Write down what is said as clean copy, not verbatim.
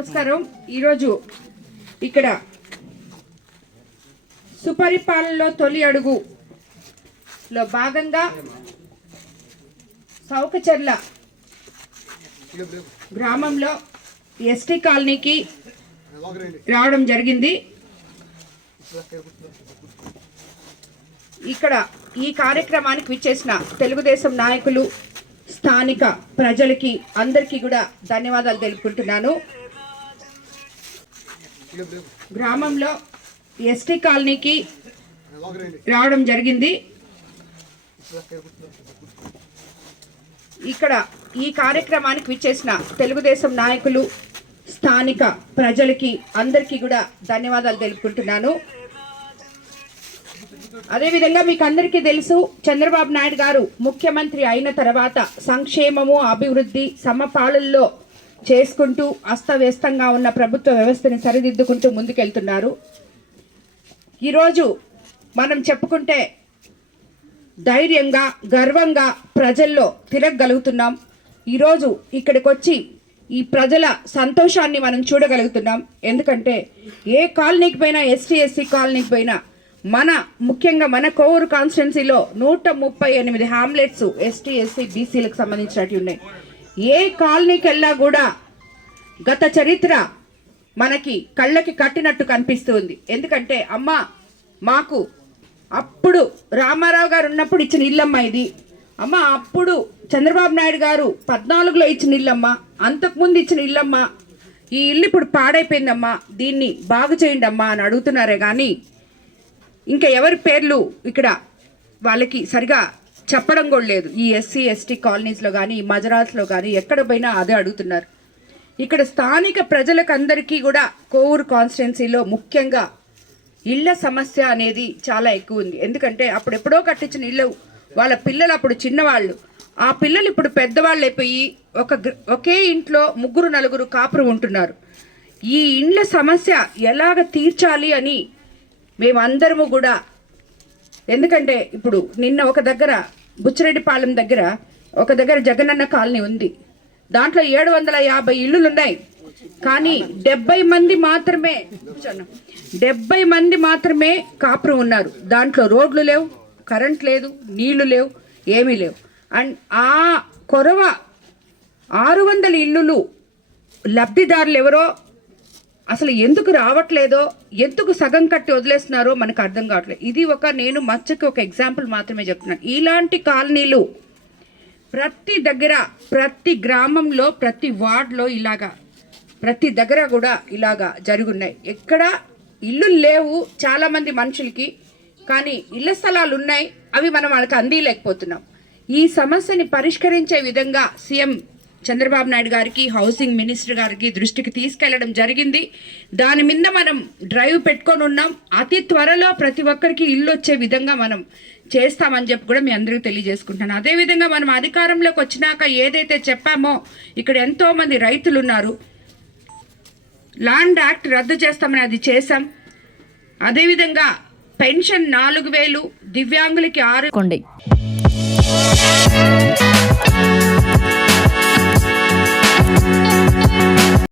నమస్కారం. ఈరోజు ఇక్కడ సుపరిపాలనలో తొలి అడుగులో భాగంగా సౌకచర్ల గ్రామంలో ఎస్టీ కాలనీకి రావడం జరిగింది. ఇక్కడ ఈ కార్యక్రమానికి విచ్చేసిన తెలుగుదేశం నాయకులు, స్థానిక ప్రజలకి అందరికీ కూడా ధన్యవాదాలు తెలుపుకుంటున్నాను. గ్రామంలో ఎస్టీ కాలనీకి రావడం జరిగింది. ఇక్కడ ఈ కార్యక్రమానికి విచ్చేసిన తెలుగుదేశం నాయకులు, స్థానిక ప్రజలకి అందరికీ కూడా ధన్యవాదాలు తెలుపుకుంటున్నాను. అదేవిధంగా మీకు అందరికీ తెలుసు, చంద్రబాబు నాయుడు గారు ముఖ్యమంత్రి అయిన తర్వాత సంక్షేమము, అభివృద్ధి సమపాలనలో చేసుకుంటూ అస్తవ్యస్తంగా ఉన్న ప్రభుత్వ వ్యవస్థని సరిదిద్దుకుంటూ ముందుకెళ్తున్నారు. ఈరోజు మనం చెప్పుకుంటే ధైర్యంగా, గర్వంగా ప్రజల్లో తిరగగలుగుతున్నాం. ఈరోజు ఇక్కడికి వచ్చి ఈ ప్రజల సంతోషాన్ని మనం చూడగలుగుతున్నాం. ఎందుకంటే ఏ కాలనీకి పోయినా, ఎస్సీ కాలనీకి పోయినా, ముఖ్యంగా మన కోవూరు కాన్స్టిట్యున్సీలో 138 హామ్లెట్స్ ఎస్సీ బీసీలకు సంబంధించినట్టు ఉన్నాయి. ఏ కాలనీకి వెళ్ళా కూడా గత చరిత్ర మనకి కళ్ళకి కట్టినట్టు కనిపిస్తుంది. ఎందుకంటే అమ్మ మాకు అప్పుడు రామారావు గారు ఉన్నప్పుడు ఇచ్చిన ఇల్లమ్మ ఇది, అమ్మ అప్పుడు చంద్రబాబు నాయుడు గారు 14లో ఇచ్చిన ఇల్లమ్మ, అంతకుముందు ఇచ్చిన ఇల్లమ్మ, ఈ ఇల్లు ఇప్పుడు పాడైపోయిందమ్మా, దీన్ని బాగు చేయండి అమ్మా అని అడుగుతున్నారే కానీ ఇంకా ఎవరి పేర్లు ఇక్కడ వాళ్ళకి సరిగా చెప్పడం కూడా లేదు. ఈ ఎస్సీ ఎస్టీ కాలనీస్లో కానీ, మజరాస్లో కానీ ఎక్కడ పోయినా అదే అడుగుతున్నారు. ఇక్కడ స్థానిక ప్రజలకు అందరికీ కూడా కోవూరు కాన్స్టిట్యున్సీలో ముఖ్యంగా ఇళ్ల సమస్య అనేది చాలా ఎక్కువ ఉంది. ఎందుకంటే అప్పుడు ఎప్పుడో కట్టించిన ఇల్లు, వాళ్ళ పిల్లలు అప్పుడు చిన్నవాళ్ళు, ఆ పిల్లలు ఇప్పుడు పెద్దవాళ్ళు అయిపోయి ఒకే ఇంట్లో 3-4 కాపురు ఉంటున్నారు. ఈ ఇళ్ల సమస్య ఎలాగ తీర్చాలి అని మేమందరము కూడా, ఎందుకంటే ఇప్పుడు నిన్న ఒక దగ్గర బుచ్చిరెడ్డిపాలెం దగ్గర ఒక దగ్గర జగనన్న కాలనీ ఉంది, దాంట్లో 750 ఇళ్ళు ఉన్నాయి. కానీ 70 మంది మాత్రమే కాపురం ఉన్నారు. దాంట్లో రోడ్లు లేవు, కరెంట్ లేదు, నీళ్లు లేవు, ఏమీ లేవు. అండ్ ఆ కొరవ 600 ఇళ్ళు లబ్ధిదారులు ఎవరో అసలు ఎందుకు రావట్లేదో, ఎందుకు సగం కట్టి వదిలేస్తున్నారో మనకు అర్థం కావట్లేదు. ఇది నేను మచ్చకి ఒక ఎగ్జాంపుల్ మాత్రమే చెప్తున్నాను. ఇలాంటి కాలనీలు ప్రతి దగ్గర, ప్రతి గ్రామంలో, ప్రతి వార్డులో ఇలాగా ప్రతి దగ్గర కూడా ఇలాగా జరుగున్నాయి. ఎక్కడ ఇల్లు లేవు చాలామంది మనుషులకి, కానీ ఇళ్ల స్థలాలు ఉన్నాయి, అవి మనం వాళ్ళకి అందిలేకపోతున్నాం. ఈ సమస్యని పరిష్కరించే విధంగా సీఎం చంద్రబాబు నాయుడు గారికి, హౌసింగ్ మినిస్టర్ గారికి దృష్టికి తీసుకెళ్లడం జరిగింది. దాని మీద మనం డ్రైవ్ పెట్టుకొని ఉన్నాం. అతి త్వరలో ప్రతి ఒక్కరికి ఇల్లు వచ్చే విధంగా మనం చేస్తామని చెప్పి కూడా మీ అందరికీ తెలియజేసుకుంటాను. అదేవిధంగా మనం అధికారంలోకి వచ్చినాక ఏదైతే చెప్పామో, ఇక్కడ ఎంతోమంది రైతులు ఉన్నారు, ల్యాండ్ యాక్ట్ రద్దు చేస్తామని అది చేశాం. అదేవిధంగా పెన్షన్ 4000, దివ్యాంగులకి 6